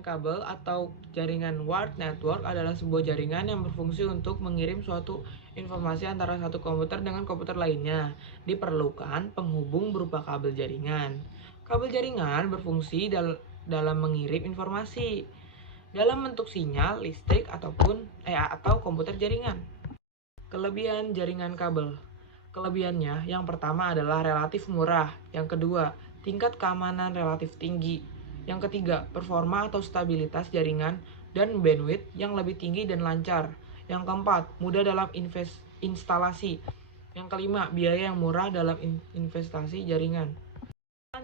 Jaringan kabel atau jaringan wired network adalah sebuah jaringan yang berfungsi untuk mengirim suatu informasi antara satu komputer dengan komputer lainnya. Diperlukan penghubung berupa kabel jaringan. Kabel jaringan berfungsi dalam mengirim informasi dalam bentuk sinyal, listrik, atau komputer jaringan. Kelebihan jaringan kabel. Kelebihannya yang pertama adalah relatif murah, yang kedua tingkat keamanan relatif tinggi, yang ketiga performa atau stabilitas jaringan dan bandwidth yang lebih tinggi dan lancar, yang keempat mudah dalam instalasi, yang kelima biaya yang murah dalam investasi jaringan.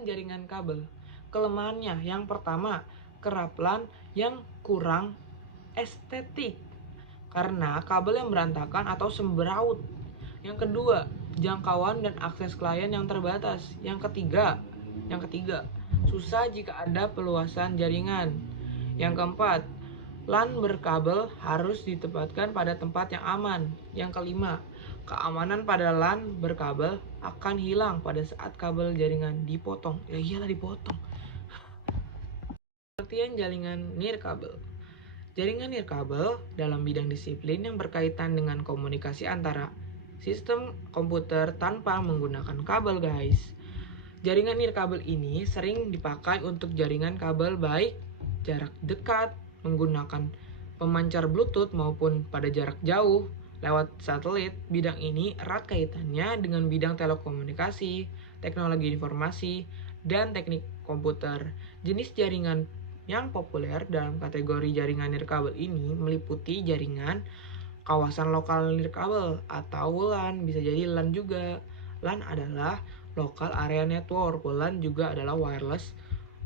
Jaringan kabel. Kelemahannya yang pertama kerap LAN yang kurang estetik karena kabel yang berantakan atau sembraut. Yang kedua, jangkauan dan akses klien yang terbatas. Yang ketiga, susah jika ada peluasan jaringan. Yang keempat, LAN berkabel harus ditempatkan pada tempat yang aman. Yang kelima, keamanan pada LAN berkabel akan hilang pada saat kabel jaringan dipotong. Ya iyalah dipotong. Pengertian jaringan nirkabel. Jaringan nirkabel dalam bidang disiplin yang berkaitan dengan komunikasi antara sistem komputer tanpa menggunakan kabel, guys. Jaringan nirkabel ini sering dipakai untuk jaringan kabel baik jarak dekat menggunakan pemancar Bluetooth maupun pada jarak jauh lewat satelit. Bidang ini erat kaitannya dengan bidang telekomunikasi, teknologi informasi, dan teknik komputer. Jenis jaringan yang populer dalam kategori jaringan nirkabel ini meliputi jaringan kawasan lokal nirkabel atau LAN, bisa jadi LAN juga. LAN adalah local area network, LAN juga adalah wireless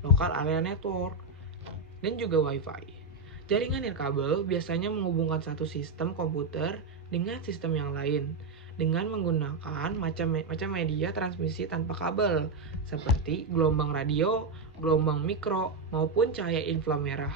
local area network, dan juga WiFi. Jaringan nirkabel biasanya menghubungkan satu sistem komputer dengan sistem yang lain dengan menggunakan macam media transmisi tanpa kabel seperti gelombang radio, gelombang mikro, maupun cahaya inframerah.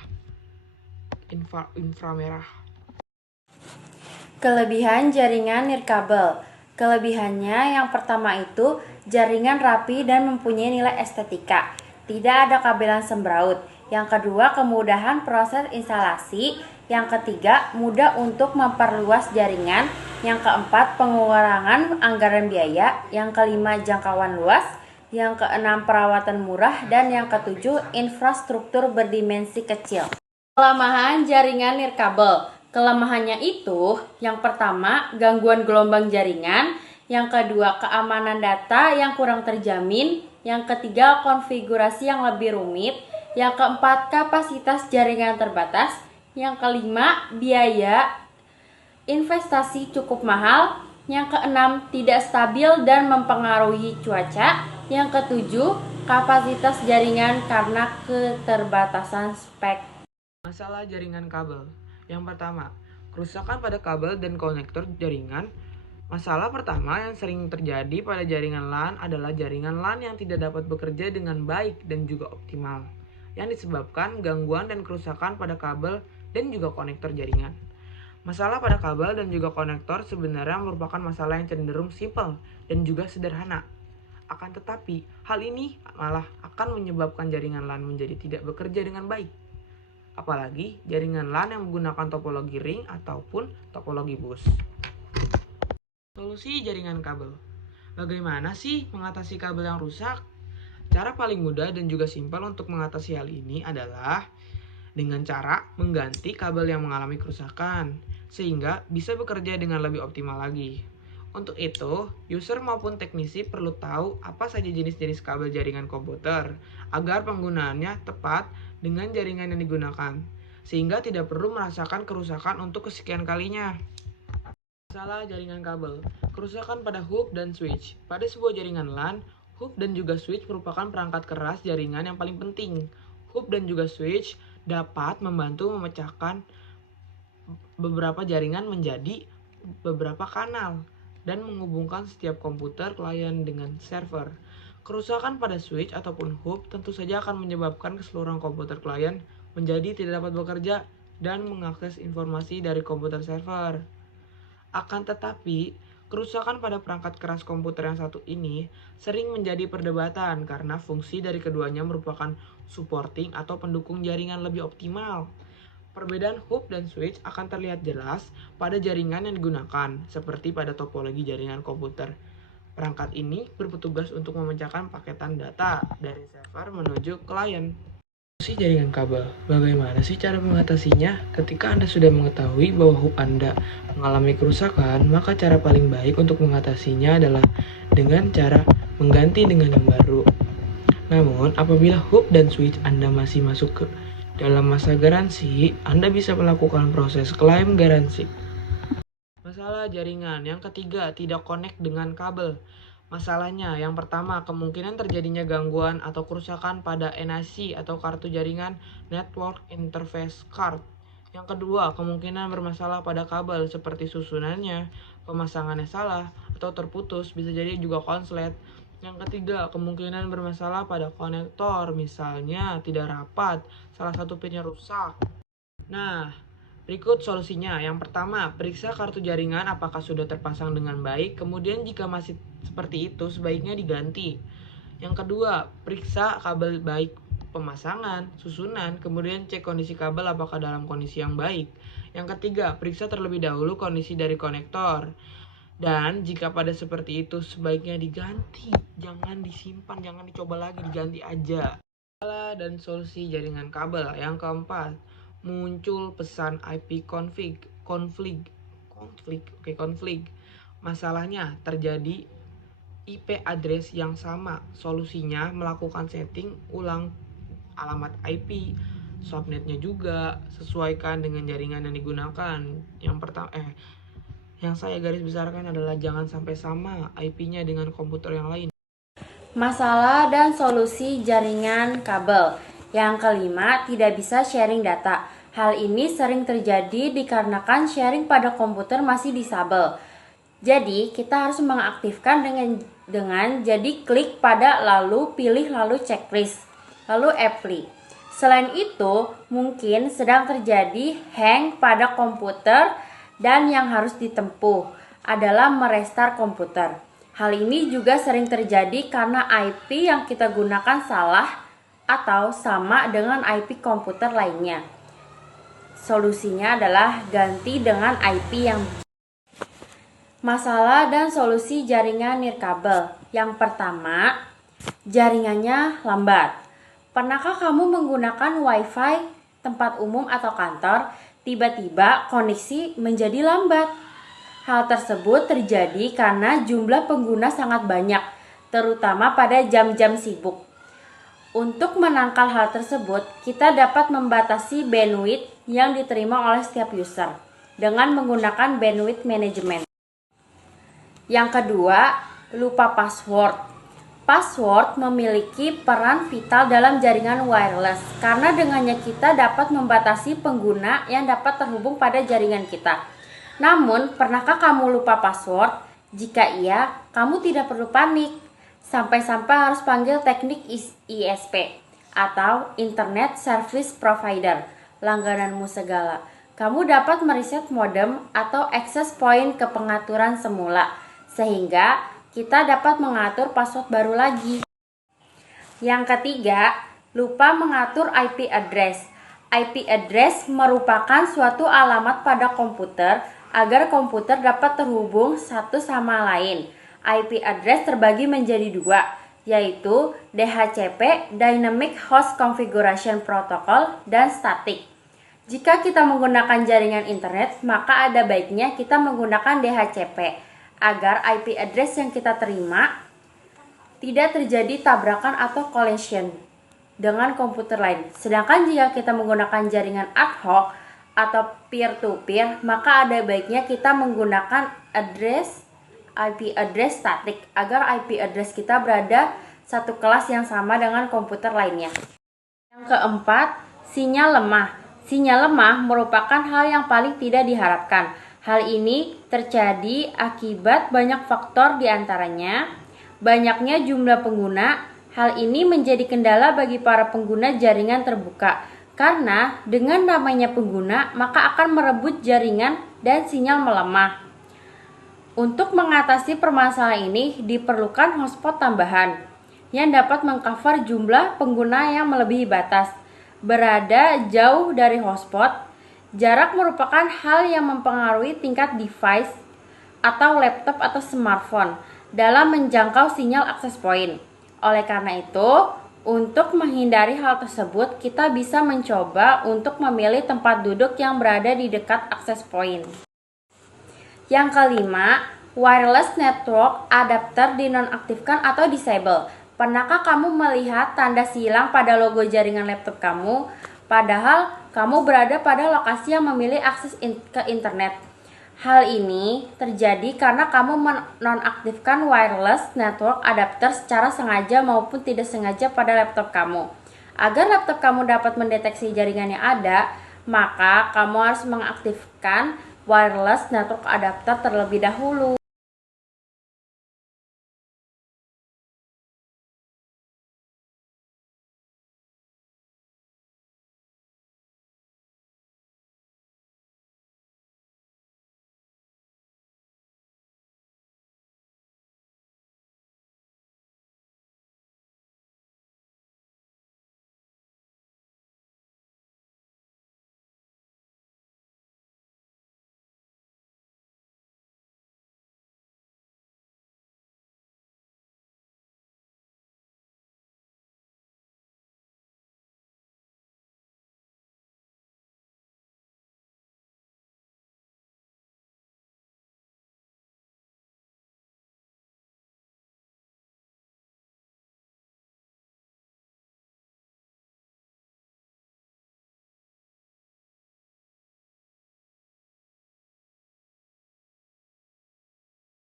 Kelebihan jaringan nirkabel. Kelebihannya yang pertama itu jaringan rapi dan mempunyai nilai estetika. Tidak ada kabelan sembraut. Yang kedua, kemudahan proses instalasi. Yang ketiga, mudah untuk memperluas jaringan. Yang keempat, pengurangan anggaran biaya. Yang kelima, jangkauan luas. Yang keenam, perawatan murah. Dan yang ketujuh, infrastruktur berdimensi kecil. Kelemahan jaringan nirkabel. Kelemahannya itu, yang pertama, gangguan gelombang jaringan. Yang kedua, keamanan data yang kurang terjamin. Yang ketiga, konfigurasi yang lebih rumit. Yang keempat, kapasitas jaringan terbatas. Yang kelima, biaya investasi cukup mahal. Yang keenam, tidak stabil dan mempengaruhi cuaca. Yang ketujuh, kapasitas jaringan karena keterbatasan spek. Masalah jaringan kabel. Yang pertama, kerusakan pada kabel dan konektor jaringan. Masalah pertama yang sering terjadi pada jaringan LAN adalah jaringan LAN yang tidak dapat bekerja dengan baik dan juga optimal, yang disebabkan gangguan dan kerusakan pada kabel dan juga konektor jaringan. Masalah pada kabel dan juga konektor sebenarnya merupakan masalah yang cenderung simpel dan juga sederhana. Akan tetapi, hal ini malah akan menyebabkan jaringan LAN menjadi tidak bekerja dengan baik. Apalagi jaringan LAN yang menggunakan topologi ring ataupun topologi bus. Solusi jaringan kabel. Bagaimana sih mengatasi kabel yang rusak? Cara paling mudah dan juga simpel untuk mengatasi hal ini adalah dengan cara mengganti kabel yang mengalami kerusakan sehingga bisa bekerja dengan lebih optimal lagi. Untuk itu, user maupun teknisi perlu tahu apa saja jenis-jenis kabel jaringan komputer agar penggunaannya tepat dengan jaringan yang digunakan, sehingga tidak perlu merasakan kerusakan untuk kesekian kalinya. Masalah jaringan kabel. Kerusakan pada hub dan switch. Pada sebuah jaringan LAN, hub dan juga switch merupakan perangkat keras jaringan yang paling penting. Hub dan juga switch dapat membantu memecahkan beberapa jaringan menjadi beberapa kanal dan menghubungkan setiap komputer klien dengan server. Kerusakan pada switch ataupun hub tentu saja akan menyebabkan keseluruhan komputer klien menjadi tidak dapat bekerja dan mengakses informasi dari komputer server. Akan tetapi, Kerusakan pada perangkat keras komputer yang satu ini sering menjadi perdebatan karena fungsi dari keduanya merupakan supporting atau pendukung jaringan lebih optimal. Perbedaan hub dan switch akan terlihat jelas pada jaringan yang digunakan, seperti pada topologi jaringan komputer. Perangkat ini berpetugas untuk memecahkan paketan data dari server menuju klien. Fungsi jaringan kabel. Bagaimana sih cara mengatasinya? Ketika Anda sudah mengetahui bahwa hub Anda mengalami kerusakan, maka cara paling baik untuk mengatasinya adalah dengan cara mengganti dengan yang baru. Namun, apabila hub dan switch Anda masih masuk ke dalam masa garansi, Anda bisa melakukan proses klaim garansi. Masalah jaringan. Yang ketiga, tidak connect dengan kabel. Masalahnya, yang pertama, kemungkinan terjadinya gangguan atau kerusakan pada NIC atau kartu jaringan Network Interface Card. Yang kedua, kemungkinan bermasalah pada kabel seperti susunannya, pemasangannya salah, atau terputus, bisa jadi juga konslet. Yang ketiga, kemungkinan bermasalah pada konektor, misalnya tidak rapat, salah satu pinnya rusak. Nah, berikut solusinya. Yang pertama, periksa kartu jaringan apakah sudah terpasang dengan baik, kemudian jika masih seperti itu, sebaiknya diganti. Yang kedua, periksa kabel baik pemasangan, susunan, kemudian cek kondisi kabel apakah dalam kondisi yang baik. Yang ketiga, periksa terlebih dahulu kondisi dari konektor. Dan jika pada seperti itu, sebaiknya diganti. Jangan disimpan, jangan dicoba lagi, diganti aja. Dan solusi jaringan kabel. Yang keempat, muncul pesan IP konflik. Masalahnya terjadi IP address yang sama. Solusinya melakukan setting ulang alamat IP, subnetnya juga sesuaikan dengan jaringan yang digunakan. Yang saya garis besarkan adalah jangan sampai sama IP-nya dengan komputer yang lain. Masalah dan solusi jaringan kabel. Yang kelima, tidak bisa sharing data. Hal ini sering terjadi dikarenakan sharing pada komputer masih disable. Jadi, kita harus mengaktifkan dengan jadi klik pada lalu pilih lalu checklist, lalu apply. Selain itu, mungkin sedang terjadi hang pada komputer dan yang harus ditempuh adalah merestart komputer. Hal ini juga sering terjadi karena IP yang kita gunakan salah atau sama dengan IP komputer lainnya. Solusinya adalah ganti dengan IP yang masalah dan solusi jaringan nirkabel. Yang pertama, jaringannya lambat. Pernahkah kamu menggunakan WiFi tempat umum atau kantor, tiba-tiba koneksi menjadi lambat? Hal tersebut terjadi karena jumlah pengguna sangat banyak, terutama pada jam-jam sibuk. Untuk menangkal hal tersebut, kita dapat membatasi bandwidth yang diterima oleh setiap user dengan menggunakan bandwidth management. Yang kedua, lupa password. Password memiliki peran vital dalam jaringan wireless karena dengannya kita dapat membatasi pengguna yang dapat terhubung pada jaringan kita. Namun, pernahkah kamu lupa password? Jika iya, kamu tidak perlu panik. Sampai-sampai harus panggil teknik ISP atau Internet Service Provider, langgananmu segala. Kamu dapat mereset modem atau access point ke pengaturan semula, sehingga kita dapat mengatur password baru lagi. Yang ketiga, lupa mengatur IP address. IP address merupakan suatu alamat pada komputer agar komputer dapat terhubung satu sama lain. IP address terbagi menjadi dua, yaitu DHCP (Dynamic Host Configuration Protocol) dan static. Jika kita menggunakan jaringan internet, maka ada baiknya kita menggunakan DHCP agar IP address yang kita terima tidak terjadi tabrakan atau collision dengan komputer lain. Sedangkan jika kita menggunakan jaringan ad hoc atau peer-to-peer, maka ada baiknya kita menggunakan IP address static agar IP address kita berada satu kelas yang sama dengan komputer lainnya. Yang keempat, sinyal lemah. Sinyal lemah merupakan hal yang paling tidak diharapkan. Hal ini terjadi akibat banyak faktor, diantaranya banyaknya jumlah pengguna. Hal ini menjadi kendala bagi para pengguna jaringan terbuka karena dengan namanya pengguna maka akan merebut jaringan dan sinyal melemah. Untuk mengatasi permasalahan ini diperlukan hotspot tambahan yang dapat mengcover jumlah pengguna yang melebihi batas. Berada jauh dari hotspot, jarak merupakan hal yang mempengaruhi tingkat device atau laptop atau smartphone dalam menjangkau sinyal akses point. Oleh karena itu, untuk menghindari hal tersebut, kita bisa mencoba untuk memilih tempat duduk yang berada di dekat akses point. Yang kelima, wireless network adapter dinonaktifkan atau disable. Pernahkah kamu melihat tanda silang pada logo jaringan laptop kamu, padahal kamu berada pada lokasi yang memilih akses ke internet? Hal ini terjadi karena kamu menonaktifkan wireless network adapter secara sengaja maupun tidak sengaja pada laptop kamu. Agar laptop kamu dapat mendeteksi jaringan yang ada, maka kamu harus mengaktifkan wireless network adapter terlebih dahulu.